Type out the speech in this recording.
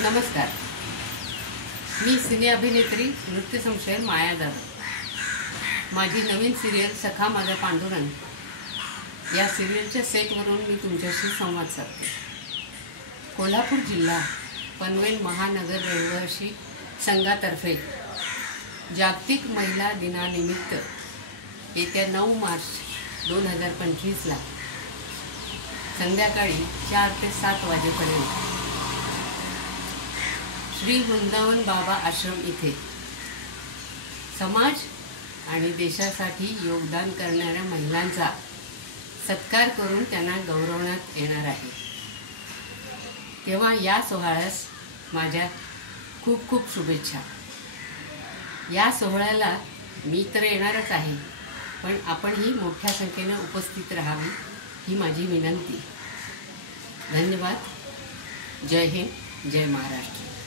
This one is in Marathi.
नमस्कार. मी सिने अभिनेत्री नृत्य संशय माया जाधव. माझी नवीन सिरियल सखा माझा पांडुरंग या सिरियलच्या सेटवरून मी तुमच्याशी संवाद साधते. कोल्हापूर जिल्हा पनवेल महानगर रहिवासी संघातर्फे जागतिक महिला दिनानिमित्त येत्या 9 मार्च 2025ला संध्याकाळी 4 ते 7 वाजेपर्यंत श्री वृंदावन बाबा आश्रम इथे समाज आणि देशासाठी योगदान करणाऱ्या महिलांचा सत्कार करून त्यांना गौरवण्यात येणार आहे. तेव्हा या सोहळ्यास माझ्या खूप खूप शुभेच्छा. या सोहळ्याला मी तर येणारच आहे, पण आपणही मोठ्या संख्येने उपस्थित राहावी ही माझी विनंती. धन्यवाद. जय हिंद, जय महाराष्ट्र.